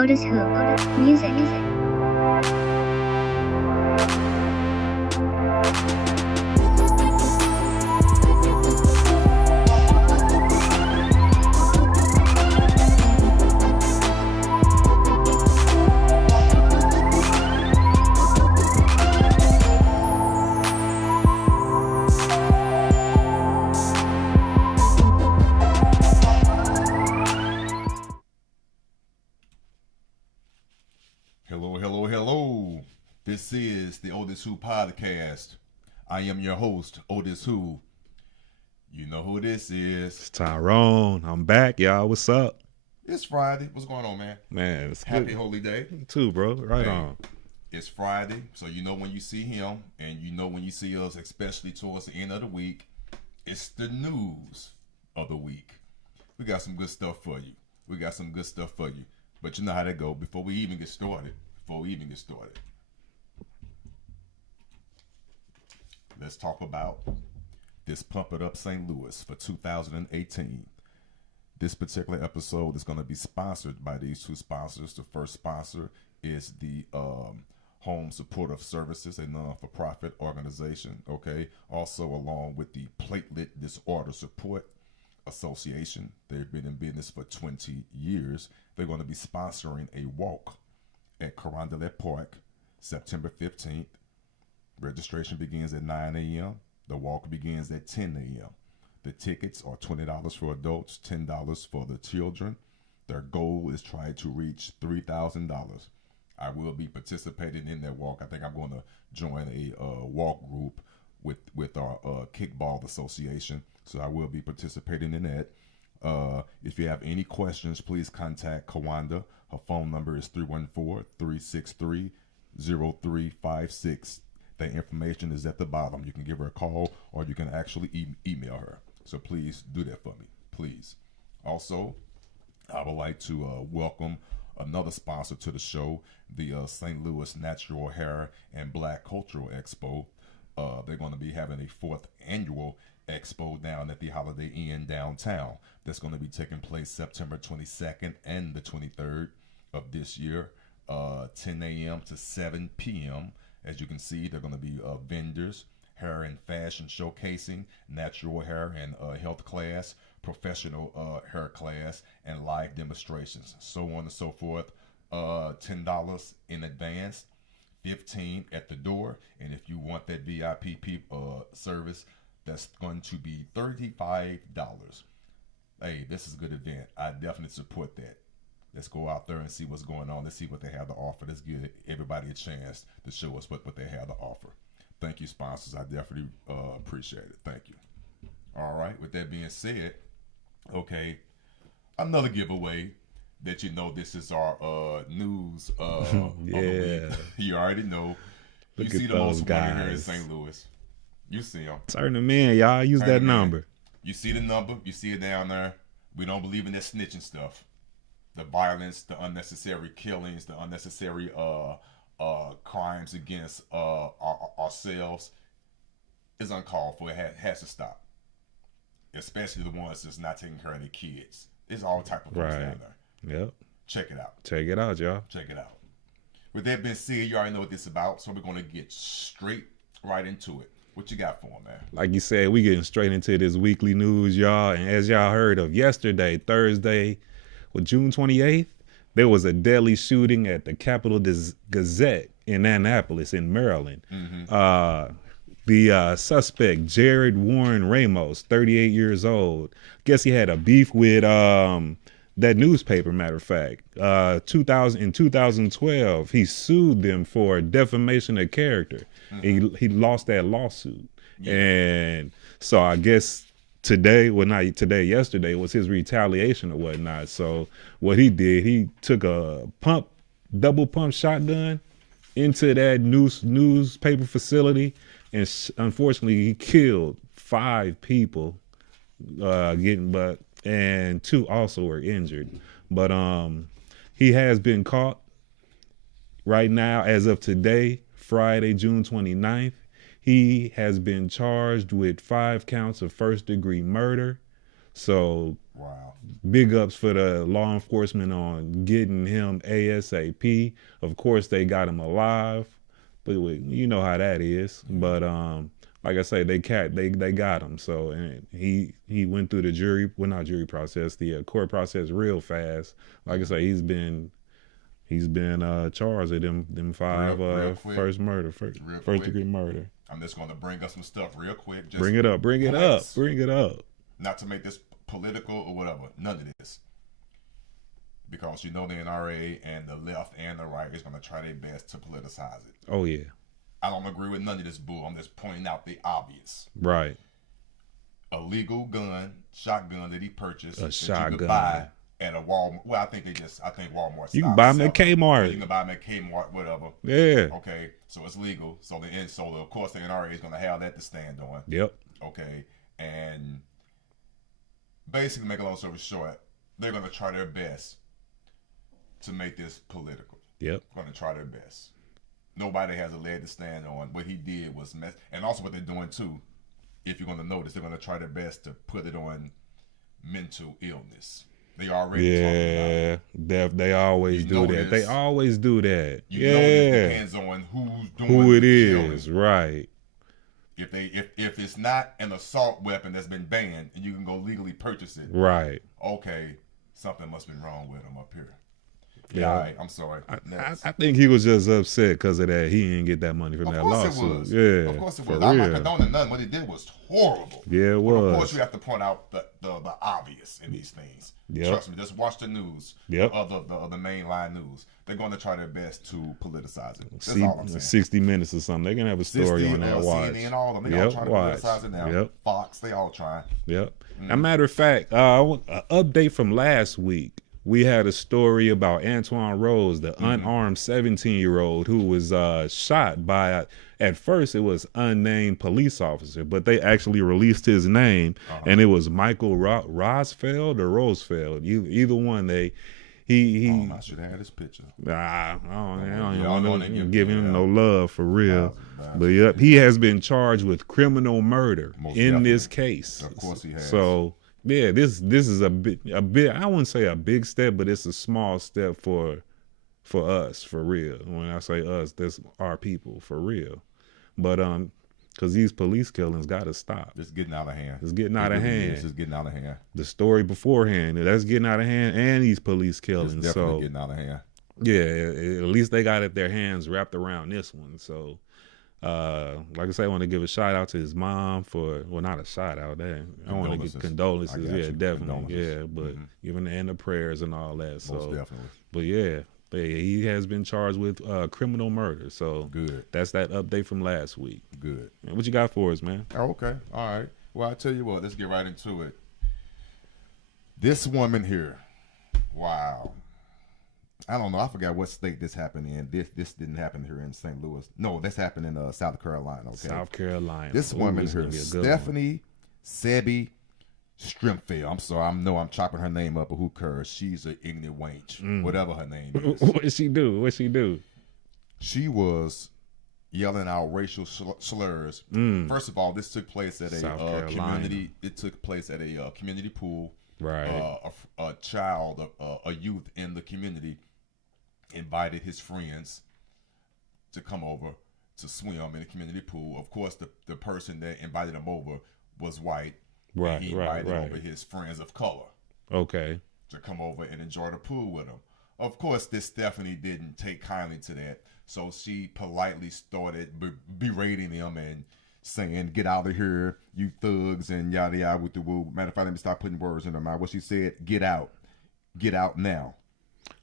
oTISwHO. Music. Hello, hello, hello. This is the oTISwHO podcast. I am your host, oTISwHO. You know who this is. It's Tyrone. I'm back, y'all. What's up? It's Friday. What's going on, man? Man, it's Happy good. Holy Day. Too, bro. Right Hey, on. It's Friday, so you know when you see him, and you know when you see us, especially towards the end of the week, it's the news of the week. We got some good stuff for you. But you know how that go. Before we even get started, let's talk about this Pump It Up St. Louis for 2018. This particular episode is going to be sponsored by these two sponsors. The first sponsor is the Home Supportive Services, a non-for-profit organization, okay? Also along with the Platelet Disorder Support Association. They've been in business for 20 years. They're going to be sponsoring a walk at Carondelet Park, September 15th. Registration begins at 9 a.m. The walk begins at 10 a.m. The tickets are $20 for adults, $10 for the children. Their goal is trying to reach $3,000. I will be participating in that walk. I think I'm going to join a walk group with our kickball association. So I will be participating in that. If you have any questions, please contact Kawanda. Her phone number is 314-363-0356. The information is at the bottom. You can give her a call or you can actually email her. So please do that for me, please. Also, I would like to welcome another sponsor to the show, the St. Louis Natural Hair and Black Cultural Expo. They're going to be having a fourth annual expo down at the Holiday Inn downtown. That's going to be taking place September 22nd and the 23rd of this year, 10 a.m. to 7 p.m. As you can see, they're going to be vendors, hair and fashion showcasing, natural hair and health class, professional hair class, and live demonstrations, so on and so forth. $10 in advance, $15 at the door, and if you want that VIP service, that's going to be $35. Hey, this is a good event. I definitely support that. Let's go out there and see what's going on. Let's see what they have to offer. Let's give everybody a chance to show us what they have to offer. Thank you, sponsors. I definitely appreciate it. Thank you. All right. With that being said, okay, another giveaway that you know this is our news of the week. You already know. Look you see at the most those wanted here in guys. St. Louis. You see them. Turn them in, y'all. Use Turn that them in. number. You see the number. You see it down there. We don't believe in that snitching stuff. The violence, the unnecessary killings, the unnecessary crimes against ourselves is uncalled for. It has to stop. Especially the ones that's not taking care of their kids. There's all type of folks down there. Yep. Check it out. Check it out, y'all. Check it out. With that being said, you already know what this is about, so we're going to get straight right into it. What you got for them, man? Like you said, we getting straight into this weekly news, y'all. And as y'all heard of yesterday, Thursday, June 28th, there was a deadly shooting at the Capitol Gazette in Annapolis, in Maryland. Mm-hmm. The suspect, Jared Warren Ramos, 38 years old, guess he had a beef with that newspaper, matter of fact. In 2012, he sued them for defamation of character. Mm-hmm. He lost that lawsuit. Yeah. And so I guess yesterday was his retaliation or whatnot. So what he did, he took a double pump shotgun into that newspaper facility, and unfortunately he killed 5 people, and 2 also were injured. But he has been caught right now. As of today, Friday, June 29th, he has been charged with 5 counts of first-degree murder, So Wow. big ups for the law enforcement on getting him ASAP. Of course, they got him alive, but you know how that is. But like I say, they got him. So and he went through the jury, well not jury process, the court process real fast. Like I say, he's been charged with them 5 real quick, first degree murder. I'm just going to bring up some stuff real quick. Just Bring it up. Not to make this political or whatever. None of this. Because you know the NRA and the left and the right is going to try their best to politicize it. Oh, yeah. I don't agree with none of this bull. I'm just pointing out the obvious. Right. A legal gun, shotgun that he purchased. A shotgun. You could buy at a Walmart. Well, I think Walmart. You can buy them at Kmart. You can buy them at Kmart, whatever. Yeah. Okay, so it's legal. So of course the NRA is going to have that to stand on. Yep. Okay, and basically, make a long story short, they're going to try their best to make this political. Yep. Going to try their best. Nobody has a leg to stand on. What he did was mess, and also what they're doing too. If you're going to notice, they're going to try their best to put it on mental illness. They already talking about it. They always do that. They always do that. You know it depends on who's doing who it killing. is, right? If it's not an assault weapon that's been banned and you can go legally purchase it, right? Okay, something must be wrong with them up here. Yeah, all right, I'm sorry. I think he was just upset because of that. He didn't get that money from that lawsuit. Yeah, of course it was. I'm not condoning nothing. What he did was horrible. Yeah, it was. But of course, you have to point out the obvious in these things. Yep. Trust me. Just watch the news. Yep. The mainline news. They're going to try their best to politicize it. That's all I'm saying. 60 Minutes or something. They're gonna have a story on that. Watch. CNN, all of them. They all trying to politicize it now. Yep. Fox. They all trying. Yep. As a matter of fact, an update from last week. We had a story about Antoine Rose, the unarmed 17-year-old who was shot by, at first it was unnamed police officer, but they actually released his name, and it was Michael Rosfeld or Rosefeld. Either one. I should have had his picture. I don't want to give him no love for real. But yep, he has been charged with criminal murder in this case. Of course he has. So yeah, this is a bit. I wouldn't say a big step, but it's a small step for us, for real. When I say us, that's our people, for real. But because these police killings got to stop. It's getting out of hand. It's getting out of hand. It's getting out of hand. The story beforehand, that's getting out of hand, and these police killings. It's definitely getting out of hand. Yeah, at least they got their hands wrapped around this one. So. Like I said, I want to give a shout out to his mom for, well, not a shout out, I want to give condolences. Yeah, definitely. Yeah, but giving the end of prayers and all that. So, most definitely. But yeah, he has been charged with criminal murder. So good. That's that update from last week. Good. And what you got for us, man? Oh, okay. All right. Well, I tell you what, let's get right into it. This woman here, wow. I don't know. I forgot what state this happened in. This didn't happen here in St. Louis. No, this happened in South Carolina. Okay. South Carolina. This woman here, Stephanie Sebi Strimfeld. I'm sorry. I know I'm chopping her name up, but who cares? She's an ignorant wench. Whatever her name is. What did she do? What'd she do? She was yelling out racial slurs. First of all, this took place at a community. It took place at a community pool. Right. A child, a youth in the community invited his friends to come over to swim in the community pool. Of course, the person that invited him over was white. Right, and he invited over his friends of color. Okay. To come over and enjoy the pool with him. Of course, this Stephanie didn't take kindly to that, so she politely started berating him and saying, "Get out of here, you thugs," and yada yada with the woo. Matter of fact, let me stop putting words in her mouth. What she said, "Get out now."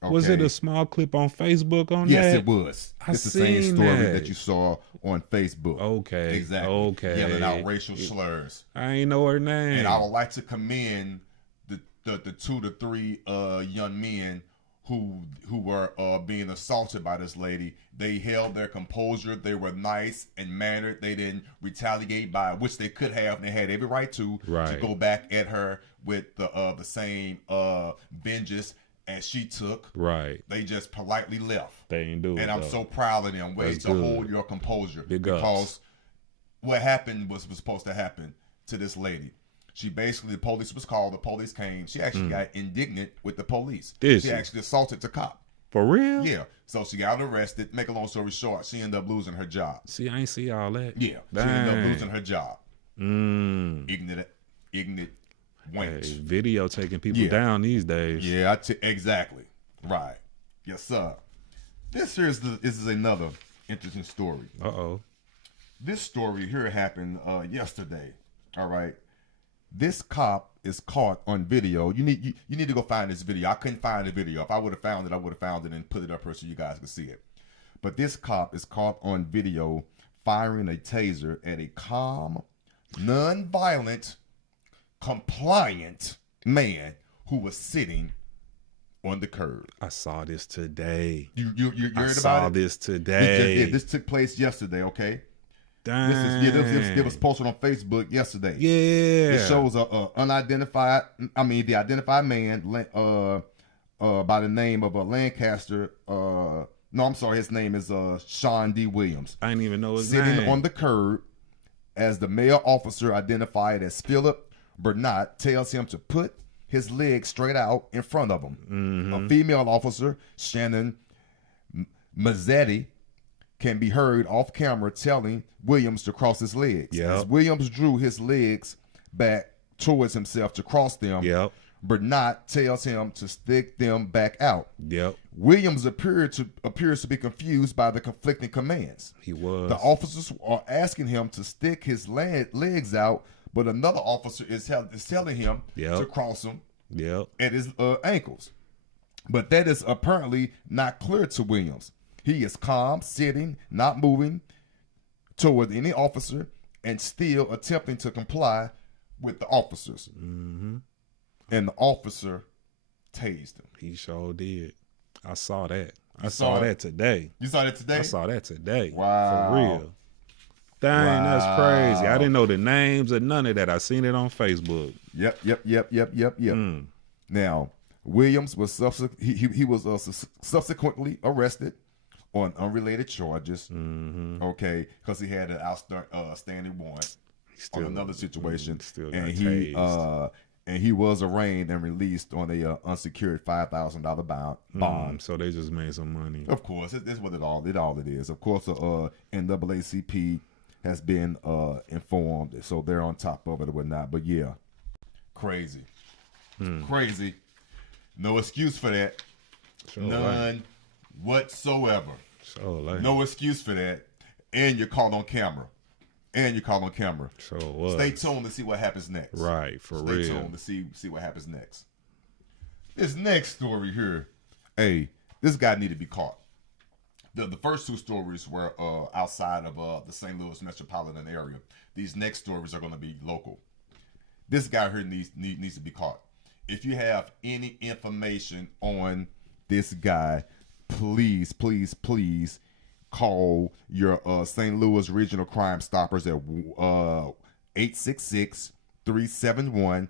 Okay. Was it a small clip on Facebook on yes, that? Yes, it was. It's the same story that you saw on Facebook. Okay. Exactly. Okay. Yelling out racial slurs. I ain't know her name. And I would like to commend the 2 to 3 young men who were being assaulted by this lady. They held their composure. They were nice and mannered. They didn't retaliate, by which they could have, and they had every right to go back at her with the same vengeance as she took. Right. They just politely left. They didn't do it. And I'm so proud of them. Way to hold your composure. Big because ups. what happened was supposed to happen to this lady. She basically, the police was called. The police came. She actually got indignant with the police. Did she she? actually assaulted the cop. For real? Yeah. So she got arrested. Make a long story short, she ended up losing her job. See, I ain't see all that. Yeah. Dang. She ended up losing her job. Ignorant Hey, wench. video taking people down these days. Yeah, exactly. Right. Yes, sir. This is another interesting story. Uh-oh. This story here happened yesterday. All right. This cop is caught on video. You need to go find this video. I couldn't find the video. If I would have found it, I would have found it and put it up here so you guys could see it. But this cop is caught on video firing a taser at a calm, non-violent, compliant man who was sitting on the curb. I saw this today. You heard about it? I saw this today. This took place yesterday, okay? Dang. It was posted on Facebook yesterday. Yeah. It shows the identified man by the name of a Lancaster. No, I'm sorry, his name is Sean D. Williams. I didn't even know his name. Sitting on the curb as the male officer identified as Philip Burnett tells him to put his legs straight out in front of him. A female officer, Shannon Mazzetti, can be heard off camera telling Williams to cross his legs. Yep. As Williams drew his legs back towards himself to cross them, Burnett tells him to stick them back out. Williams appears to be confused by the conflicting commands. He was. The officers are asking him to stick his legs out, but another officer is telling him to cross them at his ankles. But that is apparently not clear to Williams. He is calm, sitting, not moving toward any officer, and still attempting to comply with the officers. And the officer tased him. He sure did. I saw that. I saw that today. You saw that today? I saw that today. Wow. For real. Dang, that's crazy. I didn't know the names or none of that. I seen it on Facebook. Yep. Now, Williams was subsequently arrested on unrelated charges. Okay, because he had an outstanding warrant on another situation, and he was arraigned and released on a unsecured $5,000 bond. So they just made some money. Of course, it's what it all is. Of course, NAACP has been informed, so they're on top of it or whatnot. But yeah, crazy. No excuse for that. None whatsoever. No excuse for that. And you're caught on camera. Stay tuned to see what happens next. Right, for real. Stay tuned to see what happens next. This next story here, hey, this guy need to be caught. The first two stories were outside of the St. Louis metropolitan area. These next stories are going to be local. This guy here needs to be caught. If you have any information on this guy, please call your St. Louis Regional Crime Stoppers at 866-371-8477.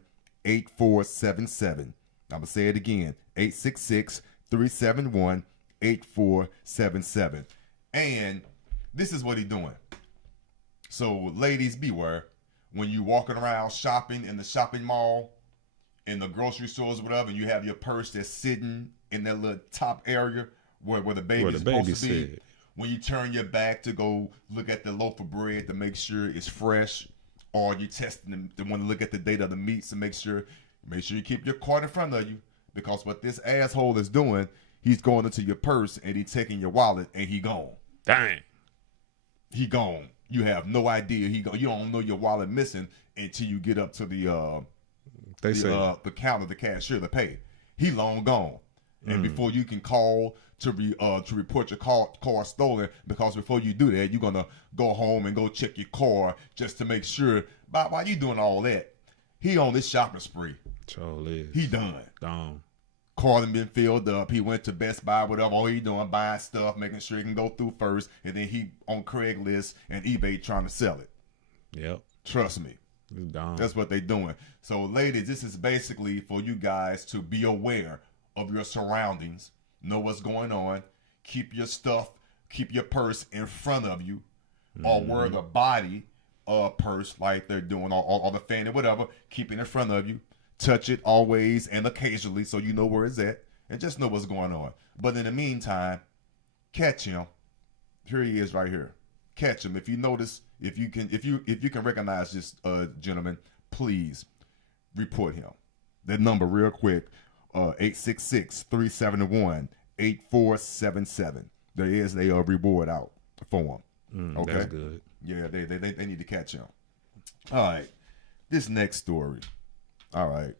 I'm going to say it again, 866-371-8477. And this is what he's doing. So, ladies, beware. When you're walking around shopping in the shopping mall, in the grocery stores or whatever, and you have your purse that's sitting in that little top area where the baby's supposed to be. When you turn your back to go look at the loaf of bread to make sure it's fresh, or you testing them to want to look at the date of the meats to make sure you keep your card in front of you, because what this asshole is doing, he's going into your purse and he's taking your wallet and he gone. Dang. He gone. You have no idea he gone. You don't know your wallet missing until you get up to the counter, the cashier to pay. He long gone. And before you can call to report your car stolen, because before you do that, you're gonna go home and go check your car just to make sure. While you doing all that, he on this shopping spree. He done. Car done been filled up. He went to Best Buy, whatever. All he doing, buying stuff, making sure he can go through first, and then he on Craigslist and eBay trying to sell it. Yep. Trust me. That's what they doing. So, ladies, this is basically for you guys to be aware of your surroundings, know what's going on, keep your stuff, keep your purse in front of you, or where the body purse like they're doing all the fanning, whatever. Keep it in front of you. Touch it always and occasionally so you know where it's at and just know what's going on. But in the meantime, catch him. Here he is right here. Catch him. If you notice, if you can recognize this gentleman, please report him. That number real quick, 866-371-8477. There is a reward out for him. Okay, that's good. Yeah, they need to catch him. All right, this next story. All right,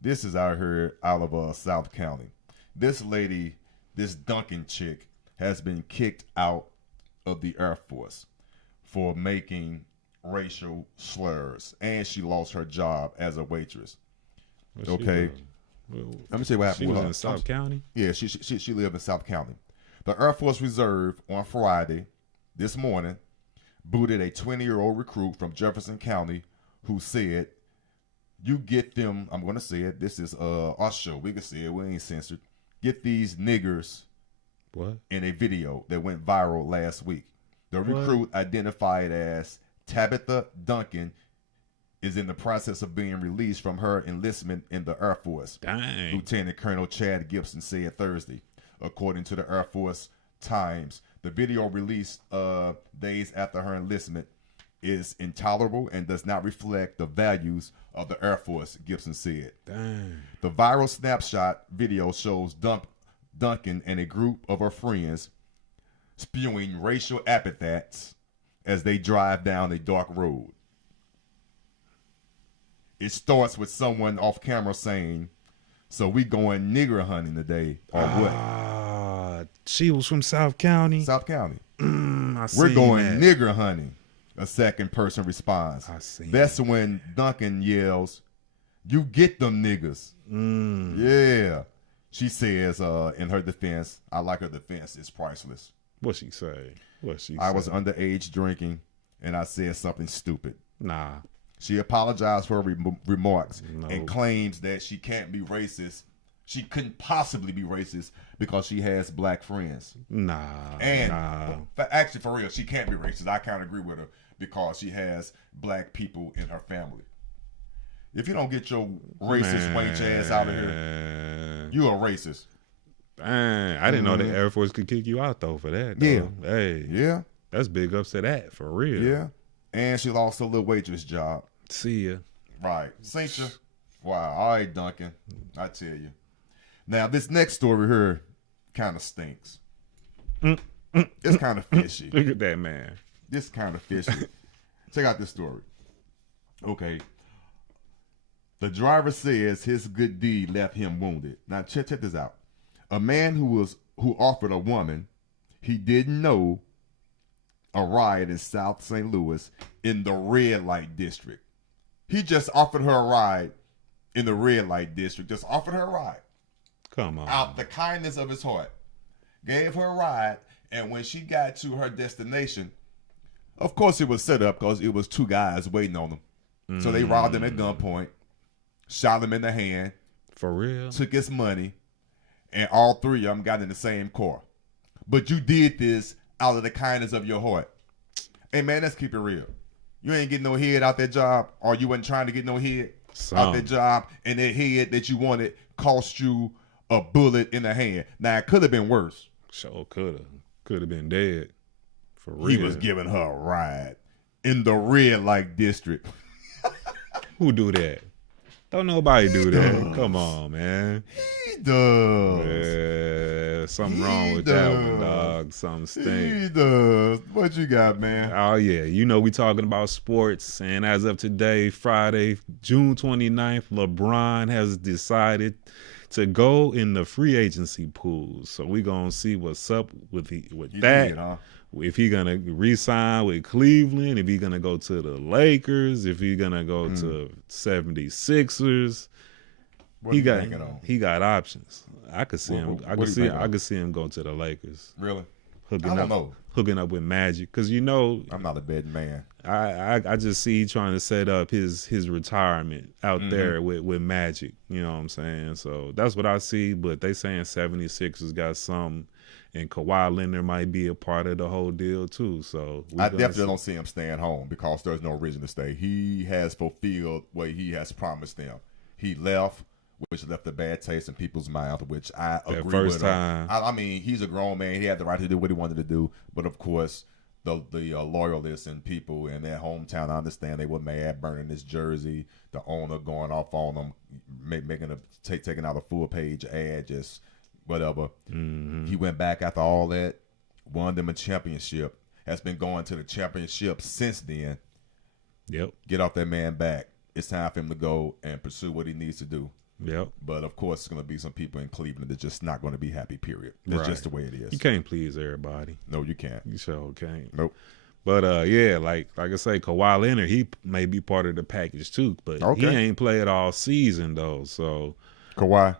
this is out here out of South County. This lady, this Duncan chick, has been kicked out of the Air Force for making racial slurs, and she lost her job as a waitress. Okay, let me tell you what happened. She was in South County. Yeah, she lived in South County. The Air Force Reserve on Friday, this morning, booted a 20-year-old recruit from Jefferson County who said, "You get them." I'm going to say it. This is our show. We can say it. We ain't censored. Get these niggers. What? In a video that went viral last week. The recruit, identified as Tabitha Duncan, is in the process of being released from her enlistment in the Air Force. Dang. Lieutenant Colonel Chad Gibson said Thursday, according to the Air Force Times. The video released days after her enlistment is intolerable and does not reflect the values of the Air Force, Gibson said. Dang. The viral snapshot video shows Duncan and a group of her friends spewing racial epithets as they drive down a dark road. It starts with someone off camera saying, "So we going nigger hunting today," or what? She was from South County. South County. We're going nigger hunting. A second person responds. That's when Duncan yells, "You get them niggas." Yeah. She says in her defense, I like her defense, it's priceless. What she say? I was underage drinking and I said something stupid. Nah. She apologized for her remarks and claims that she can't be racist. She couldn't possibly be racist because she has black friends. Actually, for real, she can't be racist. I kind of agree with her because she has black people in her family. If you don't get your racist wench ass out of here, you a racist. I didn't know the Air Force could kick you out though for that. Though. Yeah. Hey. Yeah. That's big ups to that for real. Yeah. And she lost her little waitress job. See ya. Right. Sink ya. Wow. All right, Duncan. I tell you. Now this next story here kind of stinks. It's kind of fishy. Look at that man. This kind of fishy. Check out this story. Okay. The driver says his good deed left him wounded. Now check this out. A man who offered a woman he didn't know a ride in South St. Louis in the red light district. He just offered her a ride in the red light district. Just offered her a ride. Come on. Out the kindness of his heart. Gave her a ride, and when she got to her destination, of course it was set up because it was two guys waiting on them. So they robbed him at gunpoint, shot him in the hand. For real? Took his money, and all three of them got in the same car. But you did this out of the kindness of your heart. Hey man, let's keep it real. You ain't getting no head out that job, or you wasn't trying to get no head out that job, and that head that you wanted cost you a bullet in the hand. Now it could have been worse. Sure could have been dead. For real. He was giving her a ride in the red light district. Who do that? Don't nobody do that. Come on, man. He does. Yeah, something wrong with that one, dog. Something stink. He does. What you got, man? Oh, yeah. You know we talking about sports. And as of today, Friday, June 29th, LeBron has decided to go in the free agency pool. So we going to see what's up with that. Did, huh? If he going to re-sign with Cleveland, if he going to go to the Lakers, if he going to go to 76ers. What he got options. I could see him. I could see him go to the Lakers. Really? Hooking up with Magic, because you know I'm not a betting man. I just see trying to set up his retirement out there with Magic. You know what I'm saying? So that's what I see. But they saying 76ers got some and Kawhi Leonard might be a part of the whole deal too. So I definitely don't see him staying home because there's no reason to stay. He has fulfilled what he has promised them. He left, which left a bad taste in people's mouth, which I agree with him. I mean, he's a grown man. He had the right to do what he wanted to do. But, of course, the loyalists and people in their hometown, I understand they were mad, burning his jersey, the owner going off on them, taking out a full-page ad, just whatever. Mm-hmm. He went back after all that, won them a championship, has been going to the championship since then. Yep. Get off that man back. It's time for him to go and pursue what he needs to do. Yep. But of course, it's going to be some people in Cleveland that's just not going to be happy. Period. That's just the way it is. You can't please everybody. No, you can't. You sure can't. Nope. But yeah, like I say, Kawhi Leonard, he may be part of the package too, but he ain't played all season though. So Kawhi,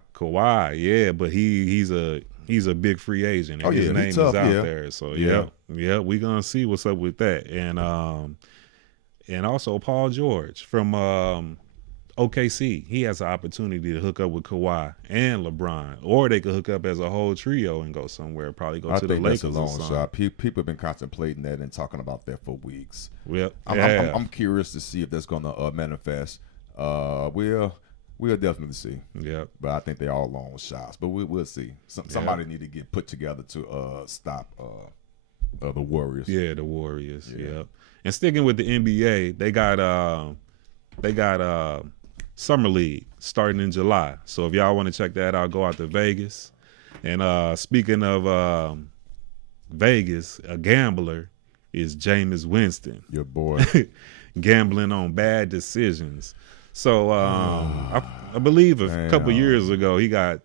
yeah, but he's a big free agent. And his name is out there. So yeah, we gonna see what's up with that. And also Paul George from OKC, he has an opportunity to hook up with Kawhi and LeBron, or they could hook up as a whole trio and go somewhere. Probably go to the Lakers. I think that's a long shot. People have been contemplating that and talking about that for weeks. Yep. I'm curious to see if that's going to manifest. We'll definitely see. Yeah. But I think they're all long shots. But we'll see. Somebody need to get put together to stop the Warriors. Yeah, the Warriors. Yeah. And sticking with the NBA, they got Summer League starting in July. So if y'all want to check that out, go out to Vegas. And speaking of Vegas, a gambler is Jameis Winston. Your boy. Gambling on bad decisions. So I believe a couple years ago, he got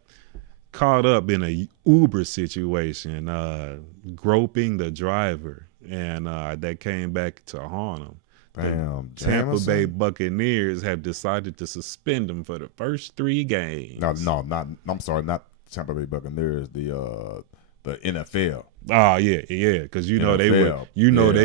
caught up in a Uber situation, groping the driver. And that came back to haunt him. Damn, Tampa Bay Buccaneers have decided to suspend him for the first 3 games. No, I'm sorry, not Tampa Bay Buccaneers. The NFL. Oh yeah, because they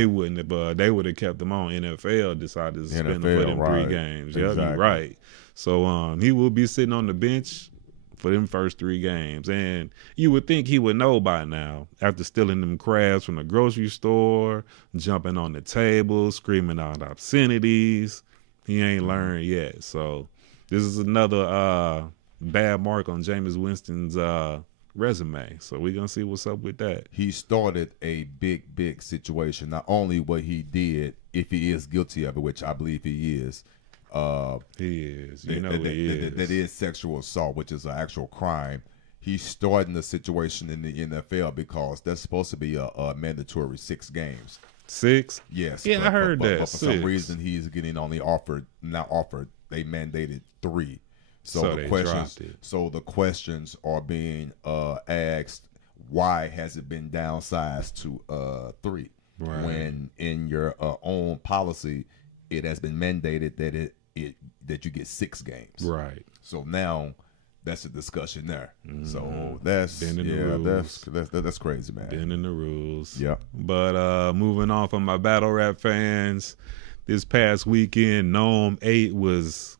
wouldn't have. They would have kept him on. NFL decided to suspend him for them 3 games. Yeah, exactly. You're right. So he will be sitting on the bench for them first 3 games. And you would think he would know by now, after stealing them crabs from the grocery store, jumping on the table, screaming out obscenities. He ain't learned yet. So this is another bad mark on Jameis Winston's resume. So we're going to see what's up with that. He started a big situation. Not only what he did, if he is guilty of it, which I believe he is, he is. That is sexual assault, which is an actual crime. He's starting the situation in the NFL because that's supposed to be a mandatory 6 games. 6? Yes. Yeah, I heard that. But for some reason, he's getting only offered. They mandated 3. So the questions are being asked. Why has it been downsized to 3? Right. When in your own policy, it has been mandated that that you get 6 games. Right. So now that's a discussion there. Mm-hmm. So that's crazy, man. Bending the rules. Yeah. But moving on from my battle rap fans, this past weekend, Gnome 8 was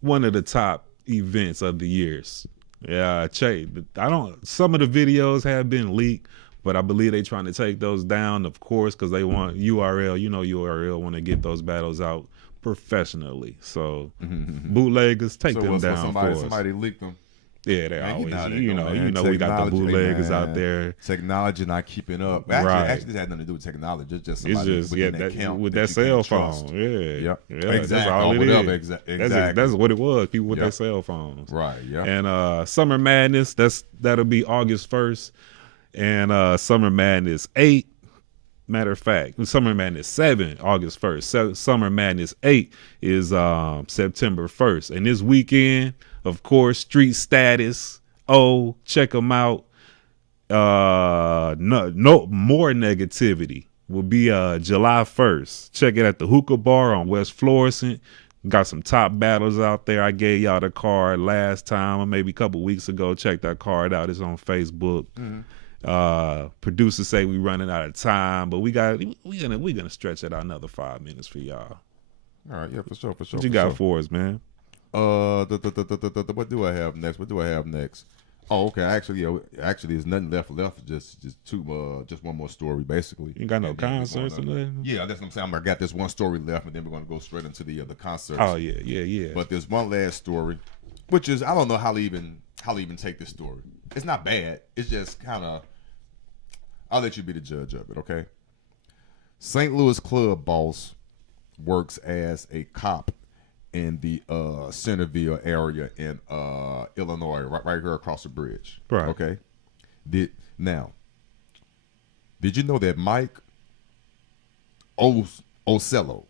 one of the top events of the years. Yeah, some of the videos have been leaked, but I believe they're trying to take those down, of course, because they want URL. URL want to get those battles out professionally. So bootleggers, take them down for us. Somebody leaked them. Yeah, they always. We got the bootleggers out there. Technology not keeping up. Actually, it had nothing to do with technology. It's just somebody with that cell phone. Yeah, exactly. That's all it is. Exactly. That's what it was. People with their cell phones. Right. Yeah. And Summer Madness. That'll be August 1st. And Summer Madness 8. Matter of fact, Summer Madness 7, August 1st. Summer Madness 8 is September 1st. And this weekend, of course, Street Status. Check them out. No more negativity will be July 1st. Check it at the Hookah Bar on West Florissant. Got some top battles out there. I gave y'all the card last time, or maybe a couple weeks ago. Check that card out. It's on Facebook. Mm-hmm. Producers say we running out of time, but we gonna stretch it out another 5 minutes for y'all. All right, yeah, for sure. What you got for us, man? What do I have next? Oh, okay. Actually, yeah. Actually, there's nothing left. Just one more story, basically. You got no And then we're concerts or gonna- nothing? Yeah, that's what I'm saying. I got this one story left, and then we're gonna go straight into the concerts. Oh yeah, yeah, yeah. But there's one last story, which is I don't know how to even take this story. It's not bad. It's just kind of. I'll let you be the judge of it, okay? St. Louis club boss works as a cop in the Centerville area in Illinois, right here across the bridge. Right. Okay. Did you know that Mike oTISwHO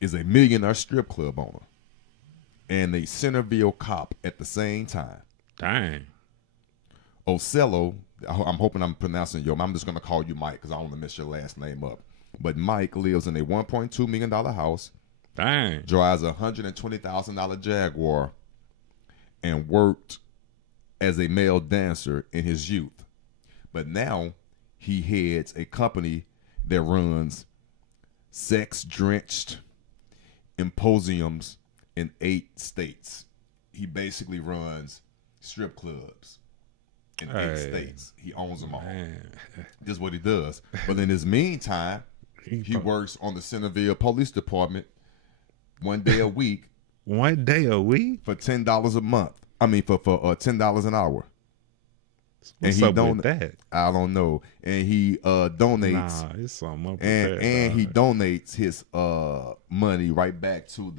is a millionaire strip club owner and a Centerville cop at the same time? Dang. oTISwHO, I'm hoping I'm pronouncing your. I'm just gonna call you Mike because I don't want to mess your last name up. But Mike lives in a $1.2 million house. Dang. Drives a $120,000 Jaguar, and worked as a male dancer in his youth. But now he heads a company that runs sex-drenched symposiums in 8 states. He basically runs strip clubs in 8 states. He owns them all. Man. This is what he does. But in his meantime, he works on the Centerville Police Department one day a week. One day a week? For $10 a month. I mean, for $10 an hour. What's up with that? I don't know. And he donates. Nah, it's something up with and that. and he donates his money right back to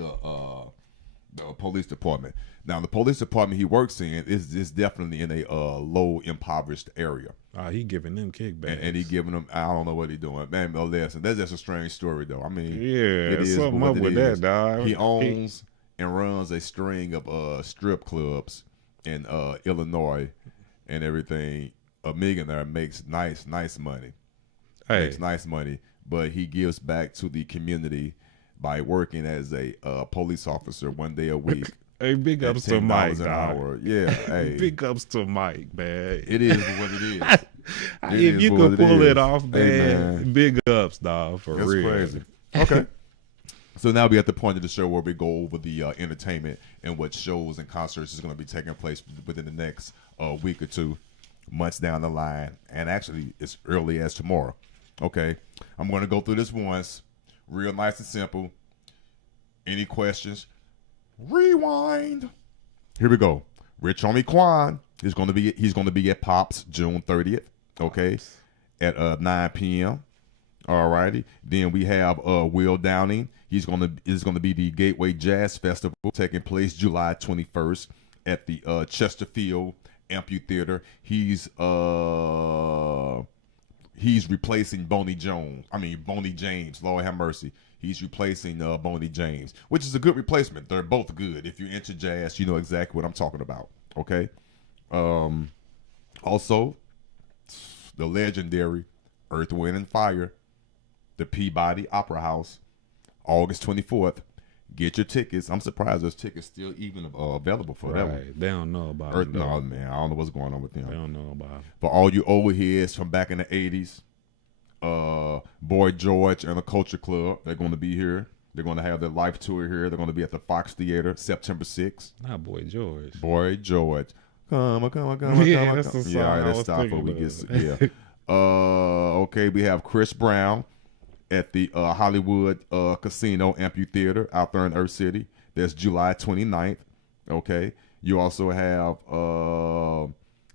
the police department. Now, the police department he works in is definitely in a low impoverished area. He giving them kickbacks. And he giving them, I don't know what he doing. Man, no, listen, that's just a strange story, though. I mean, yeah, it is something up with that, dog. He owns and runs a string of strip clubs in Illinois and everything. A millionaire makes nice money. Makes nice money, but he gives back to the community by working as a police officer one day a week. Hey, big ups to Mike, an hour. Yeah, hey. Big ups to Mike, man. It is what it is. If you could pull it off, man, big ups, dog, for real. That's crazy. Okay. So now we're at the point of the show where we go over the entertainment and what shows and concerts is going to be taking place within the next week or 2, months down the line, and actually as early as tomorrow. Okay. I'm going to go through this once, real nice and simple. Any questions? Rewind. Here we go. Rich Homie Quan is going to be at Pops June 30th. Okay, at 9 p.m. All righty. Then we have Will Downing. Is going to be the Gateway Jazz Festival taking place July 21st at the Chesterfield Amphitheater. He's replacing Boney James. Lord have mercy. He's replacing Boney James, which is a good replacement. They're both good. If you're into jazz, you know exactly what I'm talking about. Okay. Also, the legendary Earth, Wind, and Fire, the Peabody Opera House, August 24th. Get your tickets. I'm surprised there's tickets still even available for that one. They don't know about Earth, it. no, man. I don't know what's going on with them. They don't know about it. For all you old heads from back in the 80s, Boy George and the Culture Club, they're going to be here. They're going to have their live tour here. They're going to be at the Fox Theater September 6th. Not Boy George. Boy George. Come on. Yeah, that's the song. Yeah, all right, let's stop before we get. Yeah. Okay, we have Chris Brown at the Hollywood Casino Amphitheater out there in Earth City. That's July 29th. Okay. You also have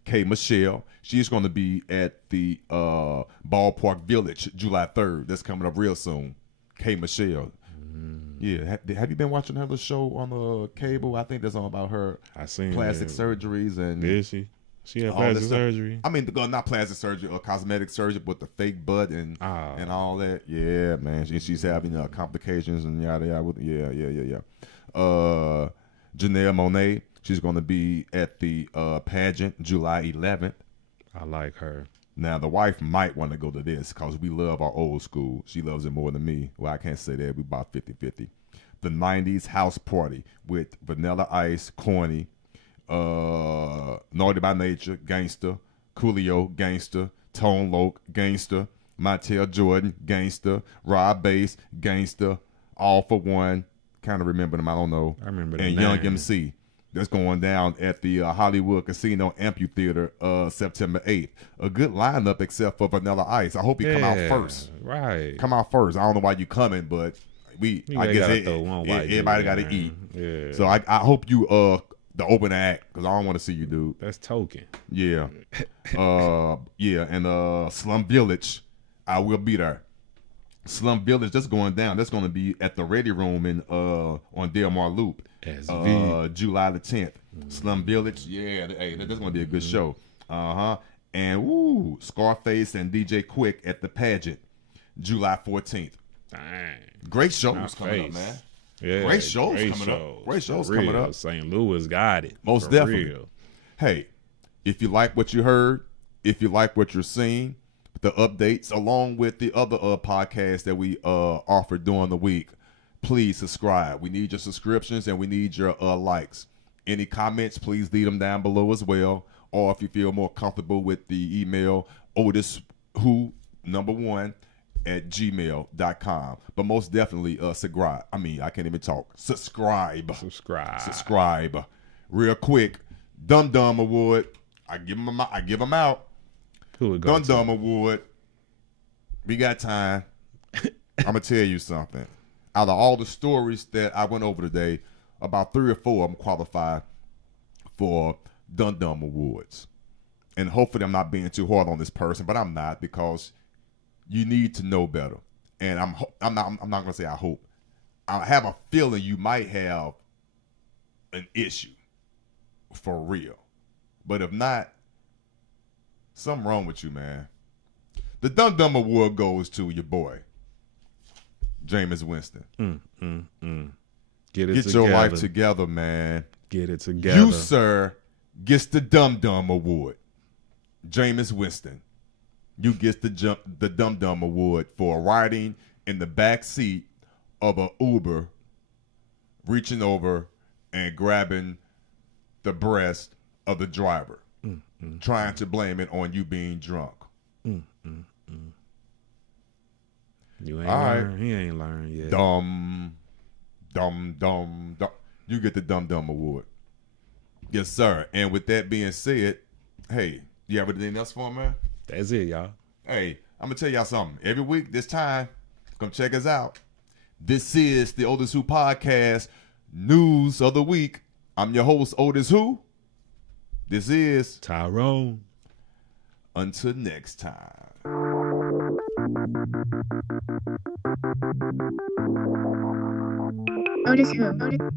K. Michelle. She's going to be at the Ballpark Village July 3rd. That's coming up real soon. K. Michelle. Yeah. Have you been watching her little show on the cable? I think that's all about her plastic surgeries and. Did she? She had plastic surgery. I mean, not plastic surgery or cosmetic surgery, but the fake butt and all that. Yeah, man. She's having complications and yada yada. Yeah. Janelle Monáe. She's going to be at the pageant July 11th. I like her. Now, the wife might want to go to this because we love our old school. She loves it more than me. Well, I can't say that. We about 50-50. The 90s house party with Vanilla Ice, Corny, Naughty by Nature, Gangster, Coolio, Gangster, Tone Loc, Gangster, Montel Jordan, Gangster, Rob Bass, Gangster, All for One. Kind of remember them. I don't know. I remember them. And Young MC. that's going down at the Hollywood Casino Amphitheater September 8th. A good lineup except for Vanilla Ice. I hope you come out first. Right. Come out first. I don't know why you coming, but I guess everybody got to eat. Yeah. So I hope you the open act, because I don't want to see you, dude. That's token. Yeah. And Slum Village, I will be there. Slum Village, that's going down. That's going to be at the Ready Room in on Delmar Loop. July the 10th. Slum Village, that's going to be a good show. And Scarface and DJ Quick at the Pageant, July 14th. Dang. Great shows coming up, man. Yeah, great shows coming up. Great shows coming up. St. Louis got it. Most definitely. Real. Hey, if you like what you heard, if you like what you're seeing, the updates along with the other podcasts that we offer during the week, please subscribe. We need your subscriptions and we need your likes. Any comments, please leave them down below as well. Or if you feel more comfortable with the email, oTISwHO1 at gmail.com. But most definitely subscribe. I can't even talk. Subscribe. Real quick. Dum Dum Award. I give them out. Dum Dum Award. We got time. I'm going to tell you something. Out of all the stories that I went over today, about 3 or 4 of them qualified for Dum Dum Awards. And hopefully I'm not being too hard on this person, but I'm not, because you need to know better. And I'm not going to say I hope. I have a feeling you might have an issue for real. But if not, something wrong with you, man. The Dum Dum Award goes to your boy, Jameis Winston. Get your life together, man. Get it together. You, sir, gets the Dum Dum Award. Jameis Winston. You get the Dum Dum Award for riding in the back seat of an Uber, reaching over and grabbing the breast of the driver, trying to blame it on you being drunk. You ain't learned. He ain't learned yet. Dumb. You get the Dum Dum Award. Yes, sir. And with that being said, hey, you have anything else for me, man? That's it, y'all. Hey, I'm going to tell y'all something. Every week, this time, come check us out. This is the oTISwHO Podcast News of the Week. I'm your host, oTISwHO. This is Tyrone. Until next time. oTISwHO.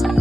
Music.